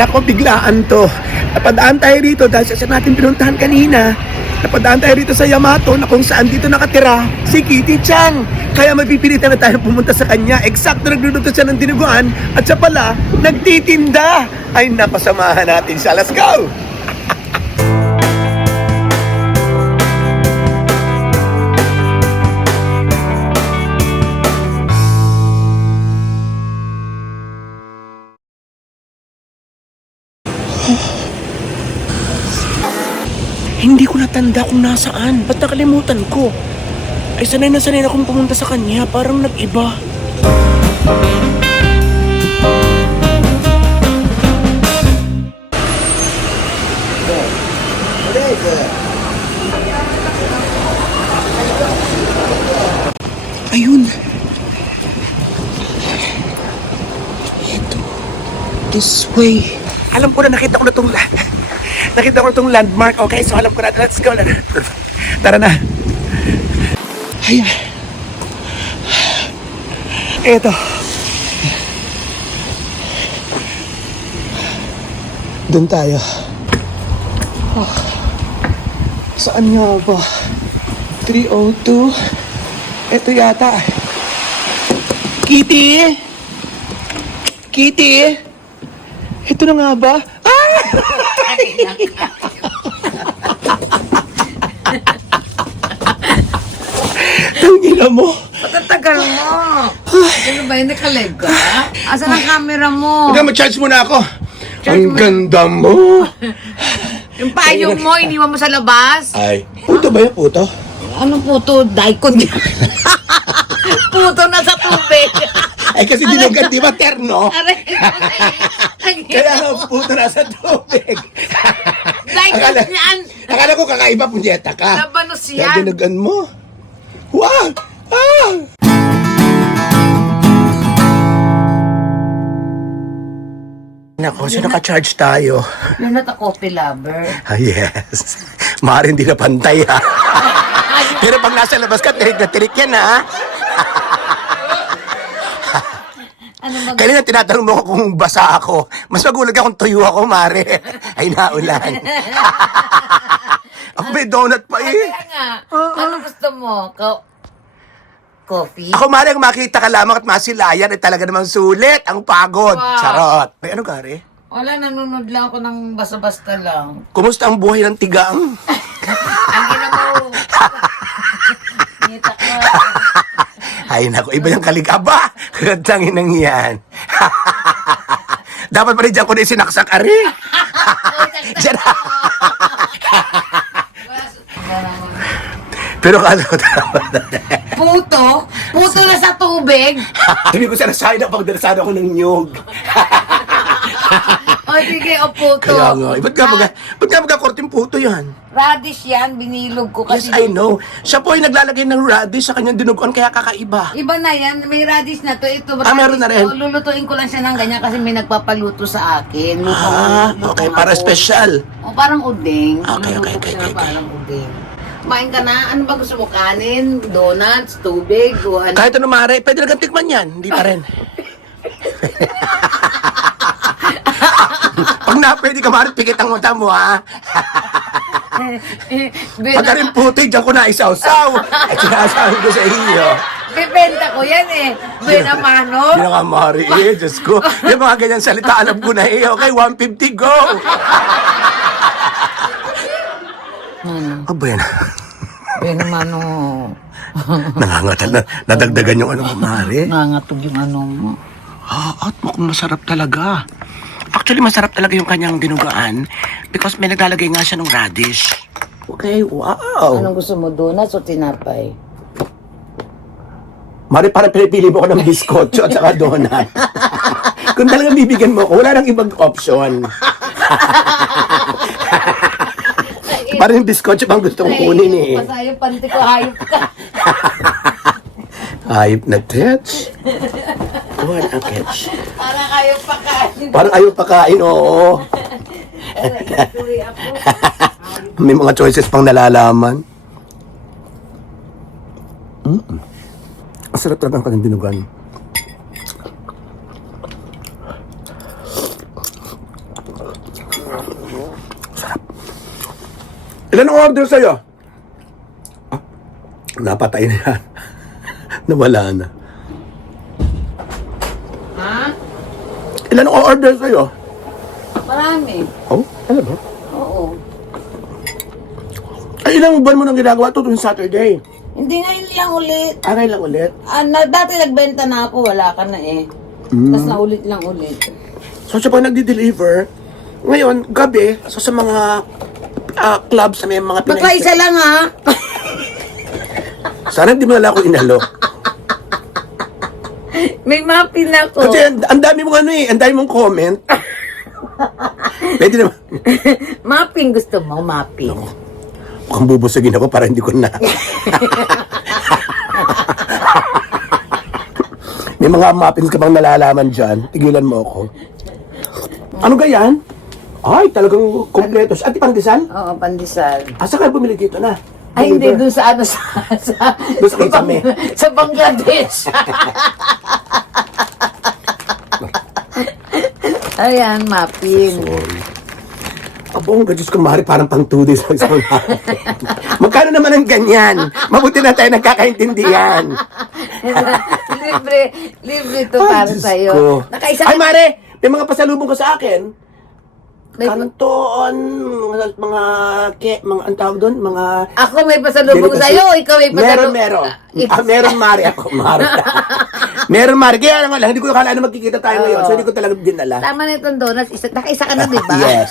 Nako, biglaan to. Napadaan tayo rito dahil sa natin pinuntahan kanina. Napadaan tayo rito sa Yamato na kung saan dito nakatira si Kitty Chang. Kaya mapipilitan na tayo pumunta sa kanya. Eksakto nagluluto siya ng dinuguan at siya pala nagtitinda. Ay, napasamahan natin siya. Let's go! Hindi ko natanda kung nasaan. Ba't nakalimutan ko? Ay, sanay na sanay na akong pumunta sa kanya. Parang nag-iba. Ayun. Ito. This way. Alam ko na, nakita ko na itong landmark. Okay, so alam ko na. Let's go na. Tara na. Ayan. Eto. Doon tayo. Oh. Saan nga ba? 302. Eto yata. Kitty? Kitty? Ito na nga ba? Tangina mo. Patatagal mo. Ano ba, hindi ka-live ka? Asan ang camera mo? Huwag ma-charge mo na ako. Ang ganda mo. Yung payong mo, iniwan mo sa labas? Ay, puto ba yung puto? Anong puto? Daikon yan. Puto na sa tubig. Ay, kasi dinugan, di ba, terno? Aray, Kaya nga, puto na sa tubig. Daikon yan. Akala ko kakaiba, punyeta ka. Labanos Kaya yan. dinugan mo. Wow! Ah! Nako, so naka-charge tayo. You're not a coffee lover. Ah, yes. Maaaring hindi na pantay, ha? Pero pag nasa labas ka, tirik na tirik yan, ha? Ano ba? Kanina tinatanong mo ko kung basa ako. Mas magulag akong tuyo ako, Mare. Ay, naulan. Ako may donut pa eh. Kaya nga, ano gusto mo? Coffee? Ako, Mare, ang makita ka lamang at masilayan ay talaga namang sulit. Ang pagod. Wow. Charot. May ano, Kare? Wala, nanonood lang ako ng basta-basta lang. Kumusta ang buhay ng tigang? Ang gina mo. Ngita ka. Ay, naku, iba yung kaligaba. Kagandangin nang yan. Dapat pa rin dyan ko na isinaksak, Ari. Diyan. Pero kala ko tama na. Puto? Puto na sa tubig? Sabi ko sana sa'yo na pagdarasada ako ng nyug. O sige, o puto. Kaya nga, ba't ka magkakorting puto yan? Radish yan, binilog ko Yes, kasi. I know. Siya po ay naglalagay ng radish sa kanyang dinuguan, kaya kakaiba. Iba na yan, may radish na to. Ito, Ah, meron na rin. to. Lulutuin ko lang siya ng ganyan kasi may nagpapaluto sa akin. Okay, para special. O parang uding. Okay. Luluto ko siya parang uding. Kumain ka na? Ano ba gusto mo? Kanin? Donuts? Tubig? O ano? Kahit ano, Mare, pwede na tikman yan. Hindi pa rin. Pag na pwede ka, Mare, pikit ang mata mo, ha? Pagka rin puti, dyan ko na isaw-saw. Ay, sinasabi ko sa iyo. Bibenta ko yan eh. Benamano. Hindi na nga, Mare, eh, Diyos ko. Yung mga ganyan salita, alam ko na eh. Okay, 150, go! Aba yan. Benamano. Nangangatal na. Nadagdagan yung ano mo, Mare. Nangatog yung ano mo. At mukhang masarap talaga. Actually, masarap talaga yung kanyang dinugaan because may naglalagay nga siya ng radish. Okay, wow. Anong gusto mo? Donuts o tinapay? Mari, parang pinipili mo ko ng biskotso at saka donut. Kung talagang bibigyan mo ko, wala nang ibang option. Parang yung biskotso pang gusto kong kunin eh. Pasayang panty ko, hayop ka. Hayop na tets. What a catch. Parang hayop pa kain. Parang ayaw pakain, oo. May mga choices pang nalalaman. Ang sarap talaga ang kanyang dinugan. Ilan ang order sa'yo? Ah, napatay na yan. Nawala na. Ha? Ilan ang order sa'yo? Marami. Oh, ano ba? Oo. Ay, ilang buwan mo nang ginagawa ito tuwing Saturday? Hindi ngayon lang ulit. Aray lang ulit. Dati nagbenta na ako, wala ka na eh. Tapos naulit lang ulit. So, siya pa nagdi-deliver. Ngayon, gabi, so sa mga clubs na may mga Baka isa lang ha. Sana hindi mo nala ako inalo. May muffin ako. Kasi ang dami mong ano eh, ang dami mong comment. Pwede naman. Muffin gusto mo, muffin. Mukhang bubusagin ako para hindi ko na. May mga muffins ka bang nalalaman dyan? Tigilan mo ako. Ano ganyan? Ay, talagang kompleto. At pandesal? Oo, pandesal. Asa ka bumili dito na? Ay, hindi, doon sa ano, sa Doon sa Kisame. sa Bangladesh. Ayan, muffin. Sorry. Abongga, Diyos ko, Mari, parang pang 2 days. Magkano naman ang ganyan? Mabuti na tayo nagkakaintindihan. libre to para Diyos sa'yo. ko. Nakaisa Ay, Mare, may mga pasalubong ka sa akin. May- Kanton, mga ang tawag doon, mga... Ako may pasalubong Delicacy. sa'yo, ikaw may pasalubong. Meron. Meron, Mare. Ako, Mare. Meron, Mare. Kaya lang, hindi ko akala na magkikita tayo ngayon. So, hindi ko talaga dinala. Tama na itong donuts. Nakaisa ka na, di ba? Yes.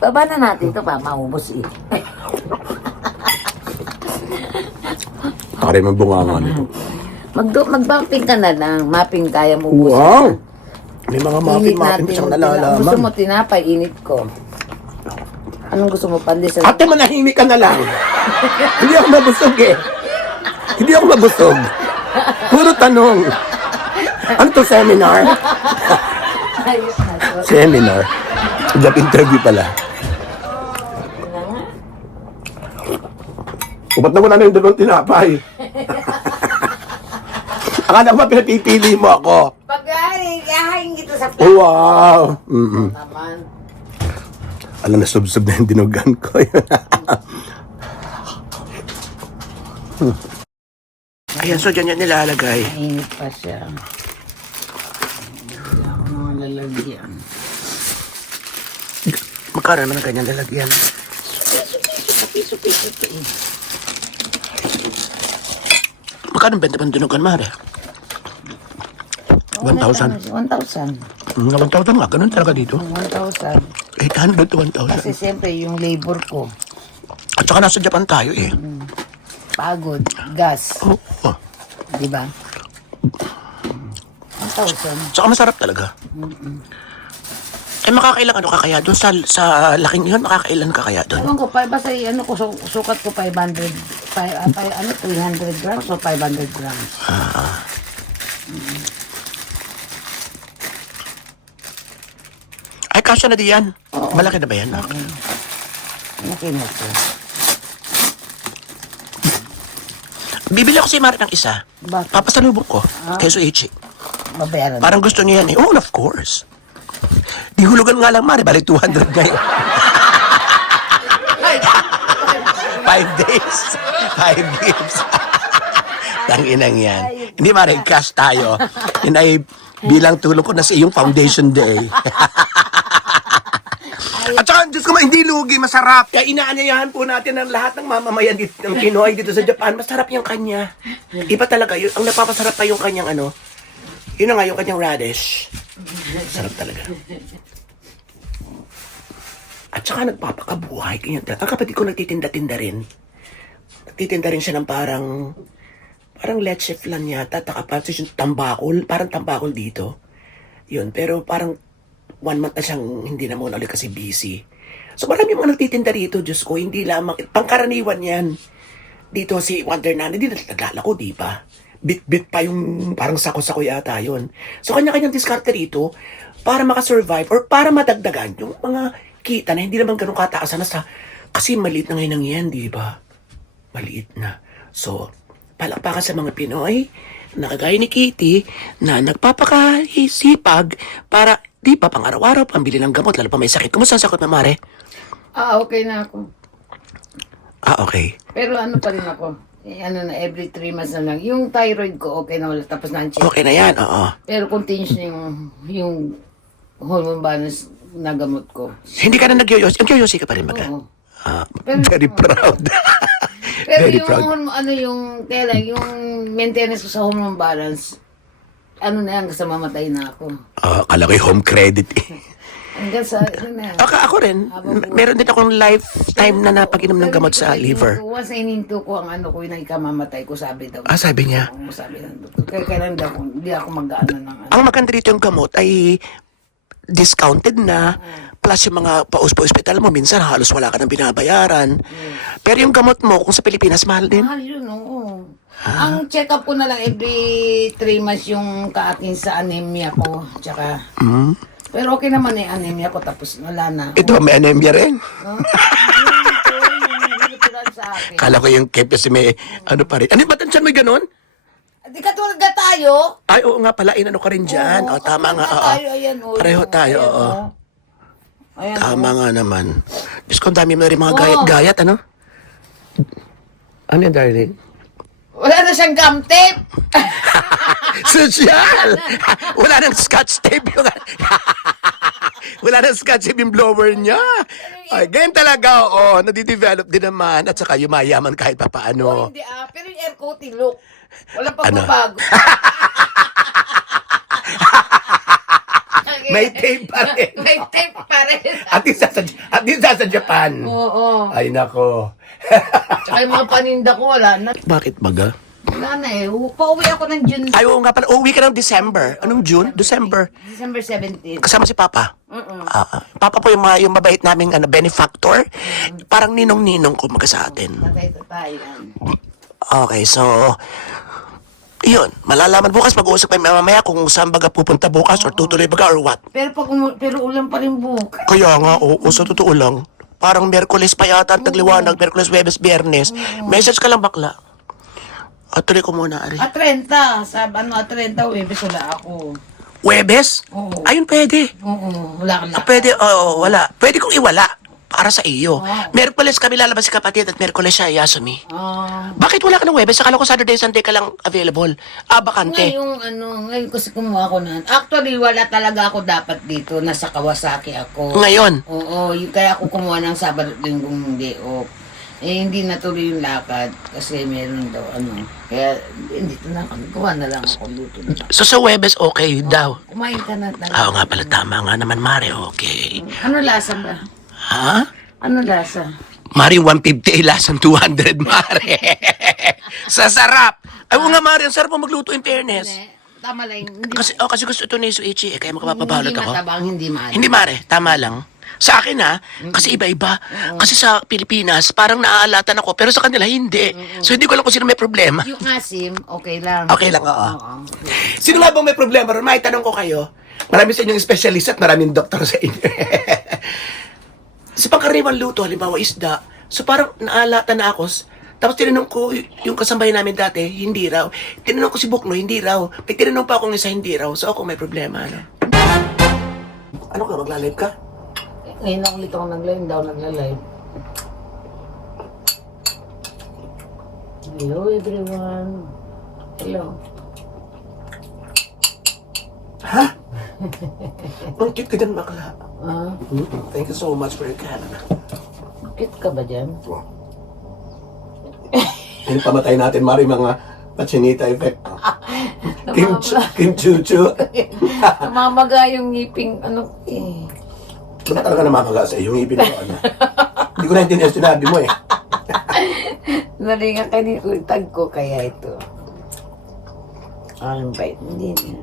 Baba na natin ito pa, maubos eh. Pare, may bunganga nito. Mag-bumping ka na lang. Mapping kaya mo ubos. Wow! May mga Init muffin natin. siyang Gusto nalalaman. mo tinapay, init ko. Anong gusto mo, pandesal? Ate, manahimik ka na lang. Hindi ako mabusog eh. Hindi ako mabusog. Puro tanong. Ano to, seminar? Ayos na to. Seminar. Job interview pala. Ba't na wala na yung dalawang tinapay? Akala ko ba pinapipili mo ako? Pag-ahayin kita sa Oh, wow! Mm-mm. naman. Alam na, sub-sub na yung dinugan ko. Ayan, so dyan yan nilalagay. Init pa siya. Hindi ako naman lalagyan. Magkano naman ang kanyang lalagyan? Piso-piso to eh. Magkano ang benta pang dinugan, Mare? 1,000. 1,000. 1,000 nga, ganun talaga dito. 1,000. 800 to Kasi 1,000. siyempre yung labor ko, At saka nasa Japan tayo eh. pagod, gas, Oo. Oh. di ba? 1,000. Saka masarap talaga. Eh makakailan ano ka kaya doon sa laking yun? Makakailan ka kaya doon? Ewan ko, basta ano ko, sukat ko 500, 300 grams o 500 grams. Ay, kasya na diyan. Malaki na ba yan? Nakinig ko. Bibili ako si Mari ng isa. Bakit? Papasalubong ko. Kay Suichi. Babayaran. Parang gusto niya yan eh. Oh, of course. Di hulugan nga lang, Mari. Balik 200 ngayon. 5 days. 5 gifts. Tanginang yan. Hindi, Mari. Cash tayo. Yun ay bilang tulong ko na sa iyong foundation day. At saka, Diyos ko, hindi lugi, masarap. Kaya inaanyayahan po natin ang lahat ng mamamayan dito, ng Pinoy dito sa Japan. Masarap yung kanya. Iba talaga, yun, ang napapasarap pa yung kanyang ano, yun na nga yung kanyang radish. Sarap talaga. At saka nagpapakabuhay. Ganyan. Ang kapatid ko nagtitinda-tinda rin. Nagtitinda rin siya ng parang leche flan yata. Tapos yung tambakol. Parang tambakol dito. Yun. Pero parang 1 month na siyang hindi na muna ulit kasi busy. So marami mga nagtitinda rito. Diyos ko, hindi lamang. Pangkaraniwan yan. Dito si Wonder Nanay. Hindi na naglalako, di ba? Bit-bit pa yung parang sako-sako yata yun. So kanya-kanyang diskarte rito para makasurvive or para madagdagan yung mga kita na hindi naman ganun kataasan na sa... Kasi maliit na ngayon ang yan, di ba? Maliit na. So, palakpakan sa mga Pinoy na kagaya ni Kitty na nagpapakasipag para, di ba, pang araw-araw, pambili ng gamot, lalo pa may sakit. Kumusta ang sakit na, Mare? Okay na ako. Okay. Pero ano pa rin ako, ano na, every 3 months na lang. Yung thyroid ko, okay na wala. Tapos na ang check. Okay na yan, oo. Pero continuous na yung hormone balance na gamot ko. Hindi ka na nag-yoyosi. Nag-yoyosi ka pa rin baga? Oo. Very proud. Pero Very yung proud. yung maintenance ko sa hormone balance, ano na yan, kasi mamatay na ako. Kala ko yung home credit eh. Hanggang sa, ano na yan. Ako rin. Meron din akong lifetime na napag-inom ng gamot sa liver. Once na ininto ko ang ano ko, yung ikamamatay ko, sabi daw. Sabi niya. Oo, sabi ng doktor. Kaya kailan daw, hindi ako mag-ano ng ano. Ang maganda dito yung gamot ay discounted na, plus yung mga pa-hospital mo, minsan halos wala ka nang binabayaran. Pero yung gamot mo, kung sa Pilipinas, mahal din. Mahal yun, oo. Ang check-up ko na lang every 3 months yung kaakin sa anemia ko. Tsaka, pero okay naman anemia ko, tapos wala na. Ito, may anemia rin. Yung natural sa akin. Kala ko yung kasi may ano pa rin. Ano ba tansyan mo ganun? Di katulad na tayo. Ay, oo nga pala, inano ka rin dyan. Oo, Tama nga, katulad na oo. tayo, ayan, oo. Pareho tayo, Ayan, oo. Ayan, Tama nga naman. Diyos ko, ang dami mo rin mga Oo. gayat-gayat, ano? Ano yan, darling? Wala na siyang gum tape. Sosyal! Wala nang scotch tape yung... Wala nang scotch tape yung blower niya. Ay, ganyan talaga, oo. Nadidevelop din naman. At saka yumayaman kahit pa paano. Hindi pero yung air coating look. Wala Ano? pagbabago. May tape pa rin. May tape pa rin. At least sa Japan. Oo. Ay, nako. Tsaka yung mga paninda ko, wala na. Bakit baga? Wala na eh. Pauwi ako ng June. Ay, oo nga pala. Uwi ka ng December. Anong June? December. December 17. Kasama si Papa. Papa po yung mabait naming benefactor. Parang ninong-ninong kumaga sa atin. Tatay-tatay yan. Okay, so... Yun, malalaman bukas, mag-uusap kayo mamaya kung saan baga pupunta bukas or tutuloy baga or what. Pero ulan pa rin bukas. Kaya nga, oo, sa totoo lang. Parang Merkules pa yata ang tagliwanag, Merkules, Webes, Biyernes. Message ka lang bakla. At tuloy ko muna, Ari. At 30. At 30, Webes wala ako. Webes? Oo. Ayun, pwede. Oo, wala ka na. Pwede, oo, wala. Pwede kong iwala para sa iyo. Wow. Merkules kami lalabas si kapatid at Merkules siya, Yasumi. Ah. Bakit wala ka ng Webes? Akala ko Saturday, Sunday ka lang available. Bakante. Ngayon kasi kumuha ko na. Actually, wala talaga ako dapat dito. Nasa Kawasaki ako. Ngayon. Oo, kaya ako kumuha ng Sabado at Linggong day off. Hindi natuloy yung lakad kasi meron daw Kaya dito na kami. Kuha na lang ako luto na. So sa Webes, okay daw. Kumain ka na talaga. Oo nga pala, tama nga naman, Mare, okay. Ano lasa ba? Ha? Ano lasa? Mare, 150 lasang 200, Mare. Sa sarap. Ay, oo nga, Mare, ang sarap mo magluto in fairness. Tama lang. Hindi, Kasi gusto ito ni Suichi, kaya makapabalot hindi ako. matabang, hindi maalat. Hindi, Mare, tama lang. Sa akin kasi iba-iba. Kasi sa Pilipinas, parang naaalatan ako, pero sa kanila hindi. So hindi ko alam kung sino may problema. Yung asim, okay lang. Okay lang, oo. Oo. Sino nga bang may problema? May tanong ko kayo. Marami sa inyong specialist at maraming doktor sa inyo. Sa pangkaraniwang luto, halimbawa isda, so parang naalatan na ako, tapos tinanong ko yung kasambay namin dati, hindi raw. Tinanong ko si Bukno, hindi raw. May tinanong pa akong isa, hindi raw. So ako may problema, ano? Ano ka, magla-live ka? Ngayon lang ulit ako nag-live, hindi ako nagla-live. Hello everyone. Hello. Ha? Ang cute ka dyan, bakla. Ah, Thank you so much for your camera. cute ka ba dyan? Yung pamatay natin, Mari, mga pachinita effect. Kim Chuchu. Namamaga yung ngiping, Ba't talaga namamaga sa iyo? Yung ipin ko, ano? Hindi ko naintindihan sinabi mo eh. Naringa ka ni utag ko, kaya ito. Ang bait, hindi na.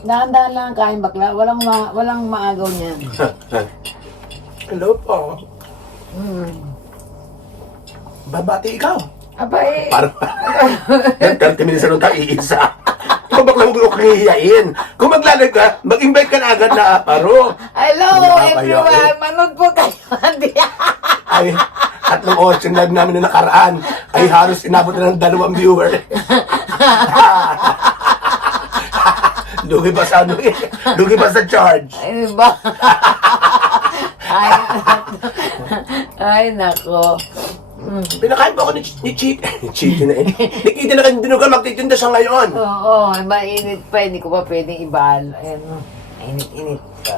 Dahan-dahan lang ang kain bakla, walang maagaw niyan. Hello po. Babati ikaw. Aba eh. Parang 30 minutes na nung iisa. Kung baklang ko hihiyain. Kung maglalag ka, mag-invite ka na agad na paro. Hello Nakakaya everyone, manood po kayo. Hindi. Ay, 3 oras yung live namin na nakaraan. Ay halos inabot na ng 2 viewer. Lugi ba sa Lugi ba sa charge? Ay ba? Ay, nako. Pinakain po ako ni Chiki. Chiki na eh. Ni Kitty na dinugan magtitinda siya ngayon. Oo, mainit pa. Hindi ko pa pwedeng ibal. Ayan, mainit-init pa.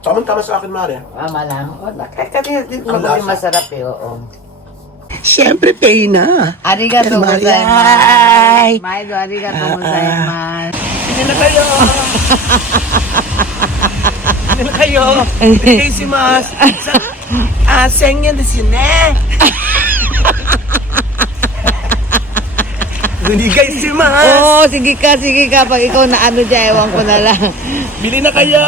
Tama-tama sa akin, Mare. Mama lang. Kasi Ang lasa. masarap eh, oo. Siyempre, pay na. Arigato Ay! gozaimasu. Maido, arigato gozaimasu. Sige na kayo. Sige na kayo. Ikisimasu. Sengen desu ne. Ikisimasu. Oo, sige ka. Pag ikaw na ano dyan, ewan ko na lang. Bili na kayo.